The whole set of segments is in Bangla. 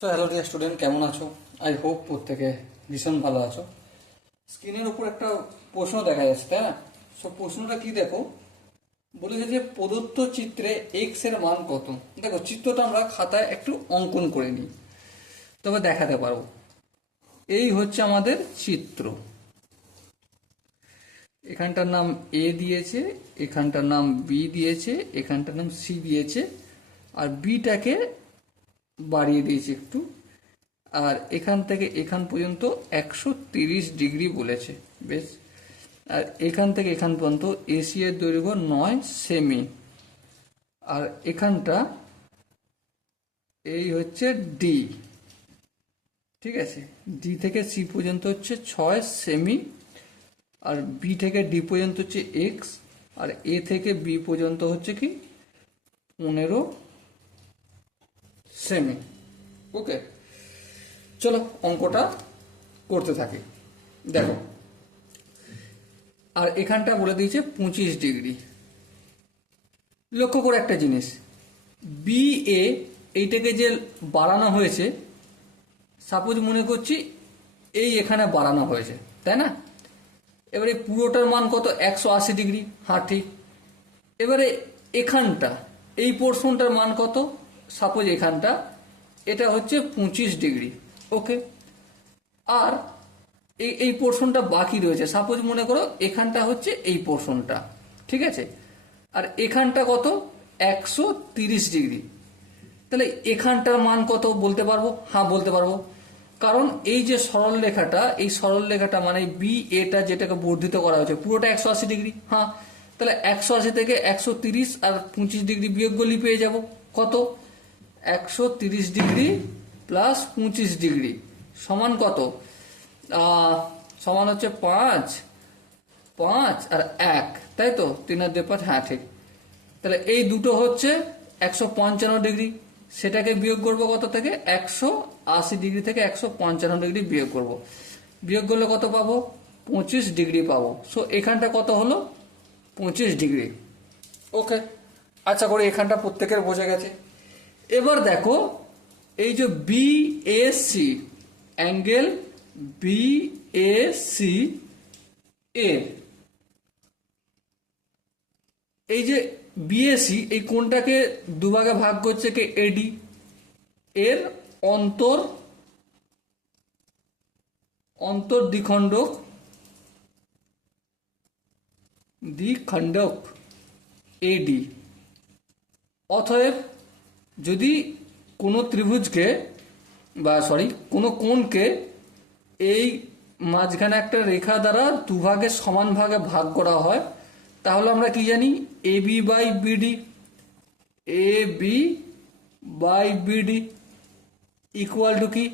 তো হ্যালো ডিয়ার স্টুডেন্ট, কেমন আছো? আই হোপ প্রত্যেকে ভীষণ ভালো আছো। স্ক্রিনের উপর একটা প্রশ্ন দেখা যাচ্ছে, তাই না? সো প্রশ্নটা কি দেখো, বলেছে যে প্রদত্ত চিত্রে এক্স এর মান কত। দেখো, চিত্রটা আমরা খাতায় একটু অঙ্কন করে নিই, তবে দেখাতে পারবো। এই হচ্ছে আমাদের চিত্র। এখানটার নাম এ দিয়েছে, এখানটার নাম বি দিয়েছে, এখানটার নাম সি দিয়েছে, আর বিটাকে বাড়িয়ে দিয়েছে একটু। আর এখান থেকে এখান পর্যন্ত 130 ডিগ্রি বলেছে। বেশ। আর এখান থেকে এখান পর্যন্ত এসি এর দৈর্ঘ্য 9 সেমি। আর এখানটা এই হচ্ছে ডি। ঠিক আছে, ডি থেকে সি পর্যন্ত হচ্ছে 6 সেমি। আর বি থেকে ডি পর্যন্ত হচ্ছে এক্স। আর এ থেকে বি পর্যন্ত হচ্ছে কি 15 সেমি। ওকে, চলো অঙ্কটা করতে থাকি। দেখো, আর এখানটা বলে দিয়েছে 25 ডিগ্রি। লক্ষ্য করে একটা জিনিস, বি এ এইটাকে যে বাড়ানো হয়েছে, সাপোজ মনে করছি এই এখানে বাড়ানো হয়েছে, তাই না? এবারে পুরোটার মান কত? 180 ডিগ্রি। হ্যাঁ, ঠিক। এবারে এখানটা এই পোর্শনটার মান কত? সাপোজ এখানটা এটা হচ্ছে 25 ডিগ্রি। ওকে, আর এই পোর্শনটা বাকি রয়েছে, সাপোজ মনে করো এখানটা হচ্ছে এই পোর্শনটা, ঠিক আছে? আর এখানটা কত? 130 ডিগ্রি। তাহলে এখানটার মান কত বলতে পারবো? হ্যাঁ, বলতে পারবো। কারণ এই যে সরল রেখাটা, এই সরল রেখাটা মানে বি এটা যেটাকে বর্ধিত করা হয়েছে পুরোটা 180 ডিগ্রি। হ্যাঁ, তাহলে 180 থেকে 130 আর 25 ডিগ্রি বিয়োগ করলেই পেয়ে যাব কত? 130 ডিগ্রি প্লাস 25 ডিগ্রি সমান কত? সমান হচ্ছে 5, 5 আর 1, তাই তো? 3 আর 2 5। হ্যাঁ, ঠিক। তাহলে এই দুটো হচ্ছে 155 ডিগ্রি। সেটাকে বিয়োগ করব কত থেকে? 180 ডিগ্রি থেকে 155 ডিগ্রি বিয়োগ করব। বিয়োগ করলে কত পাবো? 25 ডিগ্রি পাবো। সো এখানটা কত হলো? 25 ডিগ্রি। ওকে, আচ্ছা করে এখানটা প্রত্যেকের বোঝা গেছে। এবার দেখো, এই যে B A C, angle B A C এর এই যে বিএসি, এই কোণটাকে দুভাগে ভাগ করছে কে? এডি। এর অন্তর অন্তর দ্বিখণ্ডক দ্বিখণ্ডক এডি। অতএব যদি কোনো ত্রিভুজকে কোনো কোণকে এই মাঝখানে একটা রেখা দ্বারা দুভাগে সমান ভাগে ভাগ করা হয়, তাহলে আমরা কি জানি? A B by BD, A B by BD equal to কি?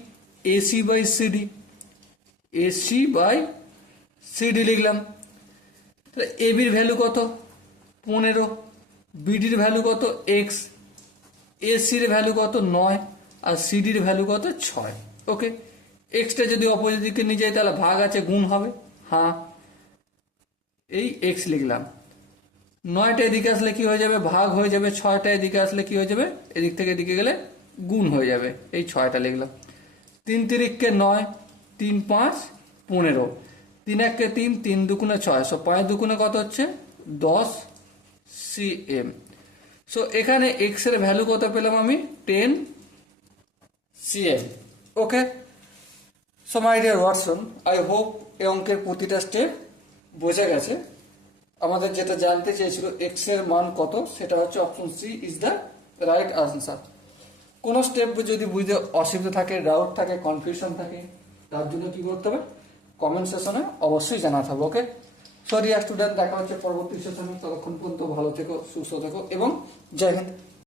AC by CD, AC by CD লিখলাম। তাহলে এ বির ভ্যালু কত? 15। বিডির ভ্যালু কত? এক্স। এসির ভ্যালু কত? 9। আর সিডির ভ্যালু কত? 6। ওকে, এক্সটা যদি অপোজিট দিকে নিয়ে যায় তাহলে ভাগ আছে, গুণ হবে। হ্যাঁ, এই এক্স লিখলাম। 9টা এদিকে আসলে কি হয়ে যাবে? ভাগ হয়ে যাবে। 6টা এদিকে আসলে কি হয়ে যাবে? এদিক থেকে এদিকে গেলে গুণ হয়ে যাবে। এই 6টা লিখলাম। 3 তিরিককে 9, 3 5 15, 3 এককে 3, 3 দুগুণে 6, সো 5 দুগুণে কত হচ্ছে? 10 সিএম। সো এখানে এক্স এর ভ্যালু কত পেলাম আমি? 10 CM. Okay, so my dear Watson, I hope এই অঙ্কের প্রতিটা স্টেপ বোঝা গেছে। আমাদের যেটা জানতে চেয়েছিল এক্স এর মান কত, সেটা হচ্ছে option C is the right answer. কোন স্টেপ যদি বুঝতে অসুবিধা থাকে, ডাউট থাকে, কনফিউশন থাকে, তার জন্য কি করতে হবে? কমেন্ট সেশনে অবশ্যই জানাতে হবে। ওকে, সরি স্টুডেন্ট, দেখা হচ্ছে পরবর্তী সেশনে। ততক্ষণ পর্যন্ত ভালো থেকো, সুস্থ থেকো এবং জয় হিন্দ।